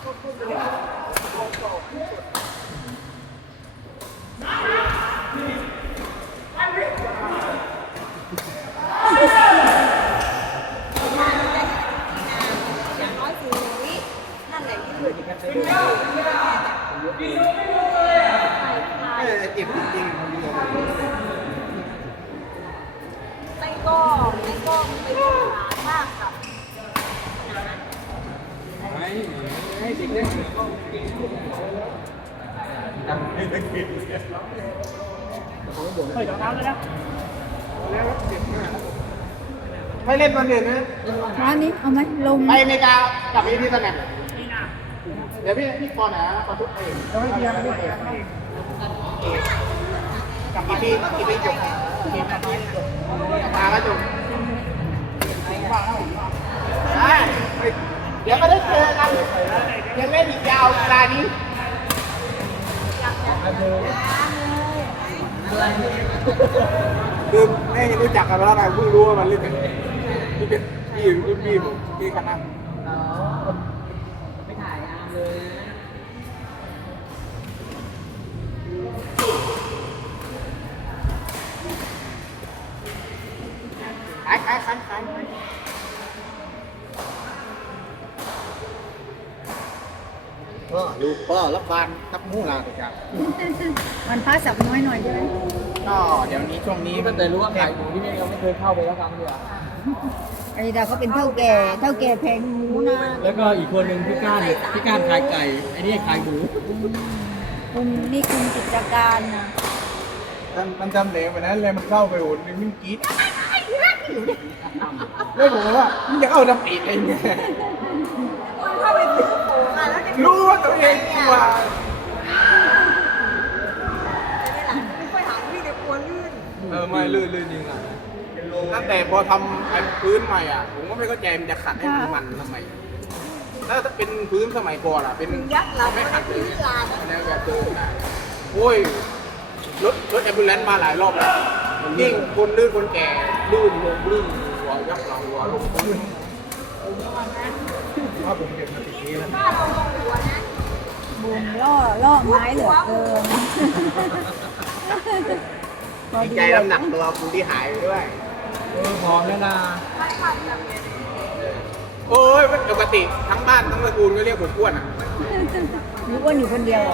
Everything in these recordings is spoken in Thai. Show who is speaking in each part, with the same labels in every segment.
Speaker 1: อย่างน้อยคือวินั่นแหละยืด
Speaker 2: เจ็บจริง
Speaker 1: ไม่ก็ไม่หามากกับ
Speaker 2: ให้เด็กเล่นดังให้เด็กกินเฮ้ยรองเท้าเลยนะไม่เล่นวันเดือนนะ
Speaker 3: ร้านนี้เอาไหมลง
Speaker 2: ไปอเมริกากับอีที่สแนปเดี๋ยวพี่ปอนหาปอทุกเองแล้วไม่เพียงไม่เพียงกับอีที่จบมาแล้วจบเดี๋ยวก็ได้เจอกันยังไม่ดียาวเวลานี้คือแม่ยังรู้จักกันแล้วไงเพิ่งรู้ว่ามันเล่นเป็นที่เป็นพี่รุ่นพี่ผมพี่คณะไม่ถ่ายอาเลยขายดูพ่อรับบานทับมูลาตัวจ้า
Speaker 3: มันพาสับน้อยหน่อยใช่ไหม
Speaker 2: ก็เดี๋ยวนี้ช่วงนี้มันแต่รู้ว่าขายหมูที่นี่เราไม่เคยเข้าไปแล้วครั้งเดียว
Speaker 3: ไอ้ดาเขาเป็นเท่าแก่แพงหมูนะ
Speaker 4: แล้วก็อีกคนหนึ่งพี่ก้านขายไก่ไอ้นี่ขายหมู
Speaker 3: คุณนี่คุณกิจการนะ
Speaker 2: มันจำเหลวไปนั้นเลยมันเข้าไปหุ่นมันกรี๊ดแล้วผมว่ามันจะเข้าทำปีกเองไง
Speaker 1: เข้าไปถึงโผล่มาแล้วจะ
Speaker 2: รู้ว่าตัวเองกลัว
Speaker 1: ไม่ค่อยหาพี่แต่กลัวลื่น
Speaker 2: ไม่ลื่นจริงอ่ะตั้งแต่พอทำไอ้พื้นใหม่อ่ะผมก็ไม่เข้าใจมันจะขัดให้มันทำไมถ้าเป็นพื้นสมัยก่อนอ่ะเป็น
Speaker 1: ยักษ์เรา
Speaker 2: ไม่
Speaker 1: ไม่
Speaker 2: ขัดเลย
Speaker 1: ลานะ
Speaker 2: แนวแบบเดิมอ่ะโอ้ยรถแอมบูเลนซ์มาหลายรอบแล้วยิ่งคนลื่นคนแก่ลื่นลงลื่นหัวยับหลังหัวลงพื้นถ้าผมเก็บมาติดนี้แล้ว
Speaker 1: ถ้าเราลงหัวนะ
Speaker 3: บุญล่อไม้เหลือเกิน
Speaker 2: ดีใจน้ำหนักตัวกูที่หายไปด้วย
Speaker 4: พร้อมแล้วนะ
Speaker 1: ไม่ทำอย่างนี้
Speaker 2: โอ้ยปกติทั้งบ้านทั้งตระกูลก็เรียกผมอ้วนอ่ะ
Speaker 3: มีอ้วนอยู่คนเดียวเหรอ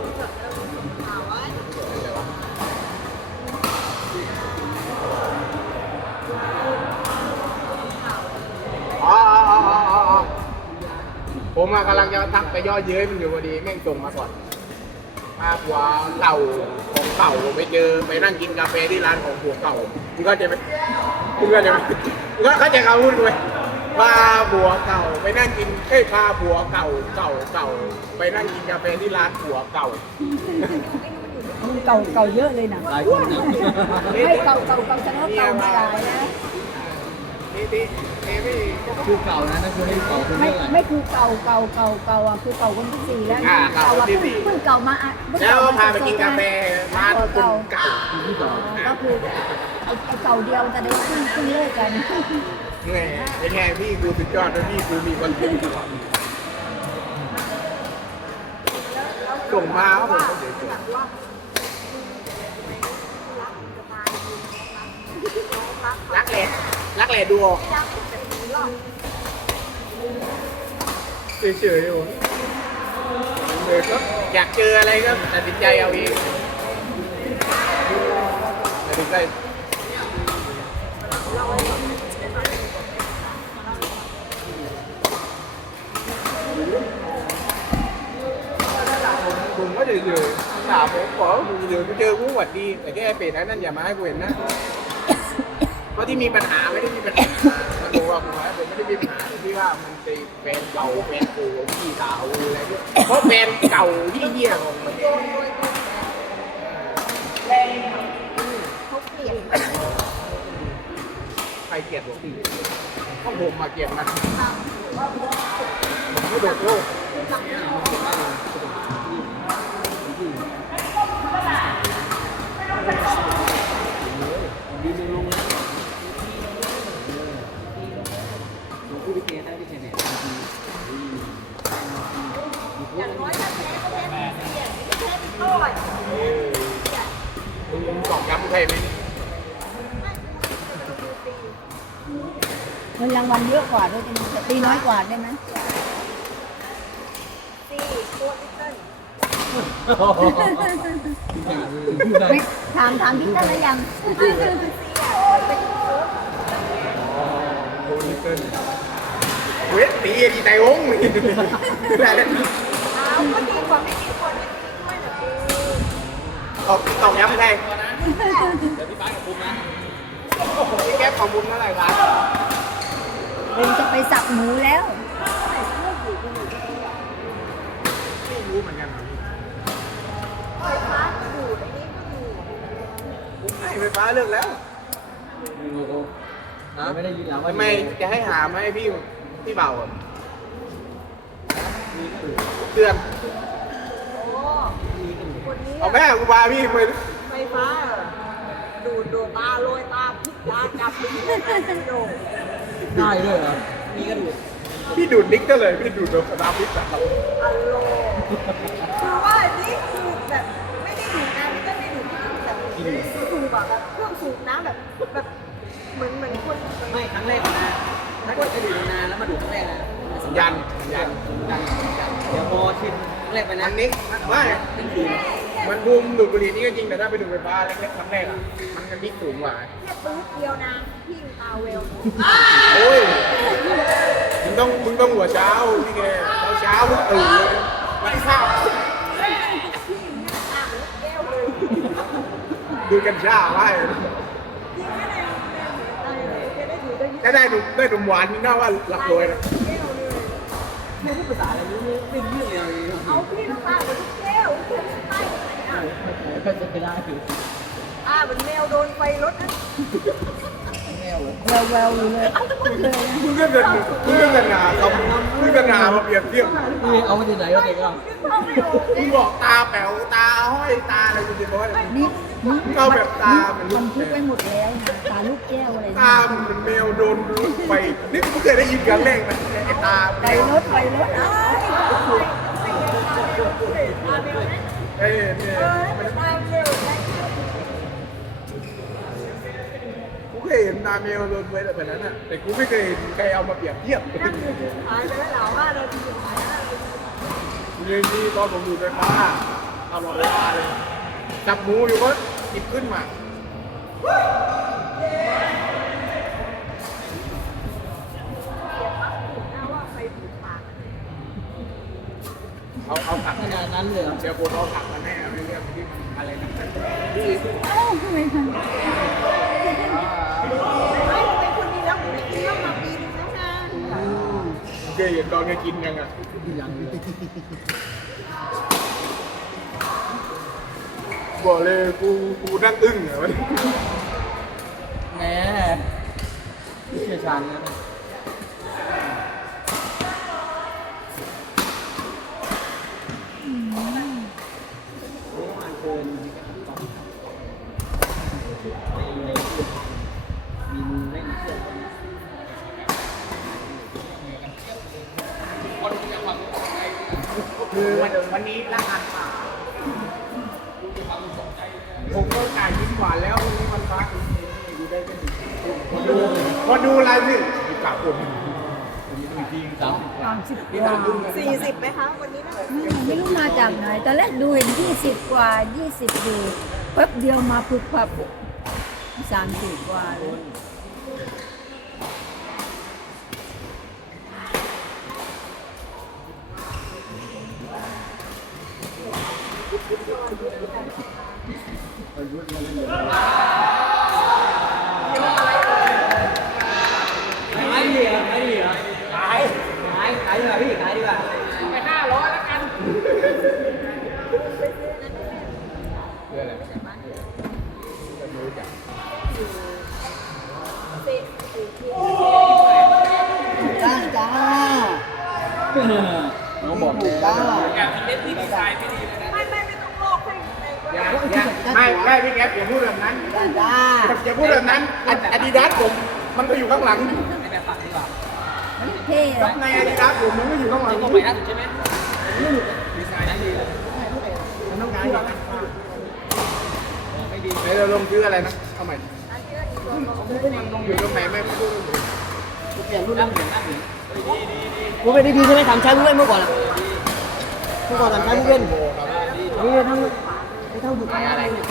Speaker 2: ผมกำลังจะทักไปย่อเย้ยมันอยู่พอดีแม่งส่งมาก่อนมาผัวเก่าของเก่าไปเจอไปนั่งกินกาแฟที่ร้านของผัวเก่ามึงก็จะไหมมึงก็จะไหมมึงก็เข้าใจคำพูดไหมพาผัวเก่าไปนั่งกินพาผัวเก่าไปนั่งกินกาแฟที่ร้านผัวเก่า
Speaker 3: มึงเก่าเยอะเลยนะ
Speaker 4: หลายคนนะ
Speaker 3: ไม่เก่าฉันว่าเก่ามาหลายนะ
Speaker 2: นี่ไม่
Speaker 4: คือเก่านะนั่นคือให้เก่าคน
Speaker 3: ไม่
Speaker 4: นี้แหละ
Speaker 3: ไม่คือเก่าอ่ะคือเก่าคนที่สี่แล้วเก่าอ่ะเพิ่งเก่ามาอ่ะ
Speaker 2: แล้วพาไปกินกาแฟร้านคนเก่า
Speaker 3: ก็คือไอ้เก่าเดียวจะได้เพิ่งเลิกกัน
Speaker 2: แหมไอ้แง่พี่กูสุดยอดแล้วพี่กูมีคนเก่งส่งมาครับผมเดี๋ยว รักแหล่ดูออกเฉยๆผมก็อยากเจออะไรก็ตัดสินใจเอาเองตัดสินใจผมก็เฉยๆถามผมบอกเดี๋ยวเจอกูหวัดดีแต่แค่เป็ดนั่นอย่ามาให้กูเห็นนะเพราะที่มีปัญหาไม่ได้มีปัญหามันดูว่าผมไม่ได้มีปัญหาที่ว่ามันเป็นแฟนเก่าแฟนกูพี่สาวอะไรด้วยเพราะแฟนเก่าที่เหี้ยของมัน
Speaker 1: เขาเปลี่ยน
Speaker 2: ใครเกลียดผมต้องผมมาเกลียดมันผมไม่โดนโลกช่ไหม
Speaker 3: เงินรางวัลเยอะกว่าด้วยใช่ไหมแต่ตีน้อยกว่าได้ไหม
Speaker 1: ตีตัวลิตเติ้ล
Speaker 3: ไม่ถามพี่ท่านแล้วยัง
Speaker 1: ตีอ่ะเป็นโค้ช
Speaker 2: โอ้ยเกินเวทตีดีใจงงเลยได้เลย
Speaker 1: เอาก็ดีกว่าไม่มีคนไม่ตีด้วยนะ
Speaker 2: ออกตอกย้ำไม่ได้
Speaker 4: เดี๋ยวพี่ป้ากับคุมนะ
Speaker 2: พี่แก๊ปของบุญเท่าไหร่ครับ
Speaker 3: ผมจะไปสับหมูแล้ว
Speaker 2: ไม่รู้เหมือนกัน
Speaker 1: ไฟฟ้าก็ดูไอ้นี่ก็ดู
Speaker 2: ไฟฟ้าเลิกแล้ว
Speaker 4: ไม่ได้ยินหลังว่า
Speaker 2: ทำไมจะให้หามาให้พี่เบาเตือน
Speaker 1: โอ้คนนี้
Speaker 2: เอาแม่กูพาพี่ไป
Speaker 1: ไฟฟ้าดูดดวงตาโรยตาพิษยาจับมือโดด
Speaker 4: ได้ด้วยเหรอมีก็ดู
Speaker 2: พี่ดูดนิกก็เลยพี่ดูดโดนสตาร์พิษอะ
Speaker 1: อโลคือว่านี่คือแบบไม่ได้ดูน้ำไม่ได้ดูน้ำแบบสูบแบบเครื่องสูบน้ำแบบเหมือนคน
Speaker 4: ไม่ครั้งแรกนะถ้าเกิดจะดูนานแล้วมาดูครั้งแรกนะ
Speaker 2: ยัน
Speaker 4: เดี๋ยวพอชินครั้งแรกไปนะ
Speaker 2: อันนี้ไม่มันบูมดูดบุหรี่นี่ก็จริงแต่ถ้าไปดูดไฟฟ้าเล็กๆครั้งแรกอะมันจะนิกสูงกว่า
Speaker 1: แค่ปื๊ดเดียวนะพี่ตาเวล
Speaker 2: โอ้ยมึงต้องหัวเช้าพี่แกเช้ามึงตื่นเลยไม่ทราบ
Speaker 1: พี่ตาเหมือนแก้วเลย
Speaker 2: ดูกันช้าไว้
Speaker 1: พี่ไม่ได้แกได้ถือได้
Speaker 2: ถ้าได้ดุมหวานนี่น่าว่าหลักรวยนะ
Speaker 1: แก้วเลย
Speaker 4: ไม่พูดภาษาอะไรไม่เรื่องเลย
Speaker 1: เอาพี่น้ำตาเหมือนแก้วใต้ไหนอ่ะ
Speaker 4: ก็จะไปได้คือ
Speaker 1: เหมือนแมวโดนไฟรถนะ
Speaker 3: แววๆอยู่เลยเลยนะ
Speaker 2: มึงก็จะหนาเขามึงก็หนามาเปรียบเทียบ
Speaker 4: นี่เอามาที่ไหนก็เด็กอ่ะ
Speaker 2: มึงบอกตาแป๋วตาห้อยตาอะไรกูจะบอกว่า
Speaker 3: นี่
Speaker 2: มึงเอาแบบตาเหมือนลู
Speaker 3: มั
Speaker 2: ก
Speaker 3: นพูด
Speaker 2: แม
Speaker 3: ไป
Speaker 2: ว
Speaker 3: หมดแล้วนะตาลูกแก้วอะไร
Speaker 2: ตาเหมือนแมวโดนรถไฟนี่กูเคยได้ยินครั้งแรกนะไอ้ตา
Speaker 3: ไปรถไปรถอ้าว
Speaker 2: เอ้ยเนี่ยกูเคยเห็นตาแมวโดนไฟแบบนั้นอ่ะแต่กูไม่เคยเห็นใครเอามาเปรียบเทียบ
Speaker 1: หายไปแล้วเหรอว่าเราทีหายแล้ว
Speaker 2: เรื่องนี้ตอนผมอยู่ไฟฟ้าตลอดเวลาเลยจับหมูอยู่ก็หยิบขึ้นมา
Speaker 1: ว่าไฟผูกปาก
Speaker 2: เอาผัก
Speaker 4: ขนาดนั้นเลยเหรอ
Speaker 2: เดี๋ยวผมเอาผักมาแน่ไม่เรื่องที่มันอะไรนะที่
Speaker 3: เอ้าทำไมคะ
Speaker 1: ไม่เป็นคนดีแล้วผมไม่กินเหล้ามาปีนึงแล้วนะ
Speaker 2: เคยเห็นตอนแกกินยังอ่ะ
Speaker 4: ยัง
Speaker 2: บอกเลยกูนั่งอึ้งเหรอวะ
Speaker 4: แหมเชี่ยวชาญนะ
Speaker 2: คือวันนี้ร่างงานป่าผมก็จ่ายยิ้มหวานแล้ววันนี้มันฟ้าคุณดูได้เป็นพอดูอะไรสิมีปากคน
Speaker 3: 30 กว่า
Speaker 1: 40ไหมคะวันนี้นะ
Speaker 3: ไม่รู้มาจากไหนตอนแรกดูเห็น20 กว่า 20อยู่แป๊บเดียวมาพึบพับ30 กว่าเลย
Speaker 4: ไม่ดีเหรอไม่ดีเหรอขายดีกว่าพี่ขายดีกว่า
Speaker 2: ไป500แล้วกันเพื่ออะไรกันจะรู้จัก
Speaker 3: จ้าจ้า
Speaker 4: น้องบอกเลย
Speaker 3: จ้า
Speaker 1: ไม่ต้องโลกให้ใน
Speaker 2: ไม่พี่แก๊ปอย่าพูดแบบนั้น
Speaker 3: จ้าจ้า
Speaker 2: อย่าพูดแบบนั้นอาดิดาสผมมันก็อยู่ข้างหลัง
Speaker 4: ให้แบบปากดีกว่า
Speaker 3: เท่
Speaker 2: ในอาดิดาสผมมันก็อยู่ข้างหลัง
Speaker 4: ต้องไปล่าสุดใช่ไหมดีไซน์นั้นดีเลย
Speaker 2: มันต้องการก่อนนะ
Speaker 4: ไม่
Speaker 2: ไหนเราลงชื่ออะไรนะเอาใหม่
Speaker 1: อันนี้อีกตัวนึง
Speaker 2: อยู่ตรงไหนไม่พูด
Speaker 4: เปลี่ยนรุ่นแล้วกูไม่ได้ดีใช่ไหมทำใช้ผู้เล่นเมื่อก่อนอ่ะเมื่อก่อนทำใช้ผู้เล่นนี่ทั้งทั้งบุกไปอะไรเนี่ย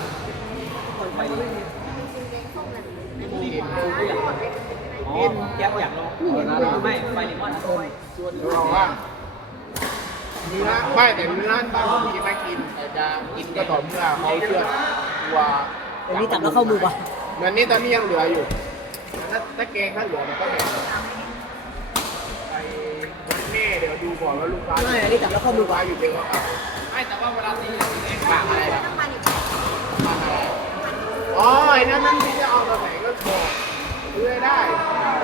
Speaker 4: อ๋ออยากลองไม่ไฟลิมอน
Speaker 2: เราบอกว่าเนื้อไม่แต่เนื้อบางทีไม่กินแต่จะกินก็ต่อเมื่อเขาเชื่อตัว
Speaker 4: ตรงนี้จับแล้วเข้ามือป่ะ
Speaker 2: เงินนี้ตอนนี้ยังเหลืออยู่ถ้าเกงถ้าเหลือมันก็แบ่งไปวันนี้เดี๋ยวดูก่อนว่าลูกค้า
Speaker 4: ไม่อันนี้จับแล้วเข้ามือ
Speaker 2: ลูก
Speaker 4: ป่ะ
Speaker 2: ค้าอยู่เต็มว่าไม่แต่ว่าเวลาตีปากอะไรนะ
Speaker 1: น้ำมันอีก
Speaker 2: อ๋อไอ้นั่นที่จะเอาตอนไหนก็บอกซื้อได้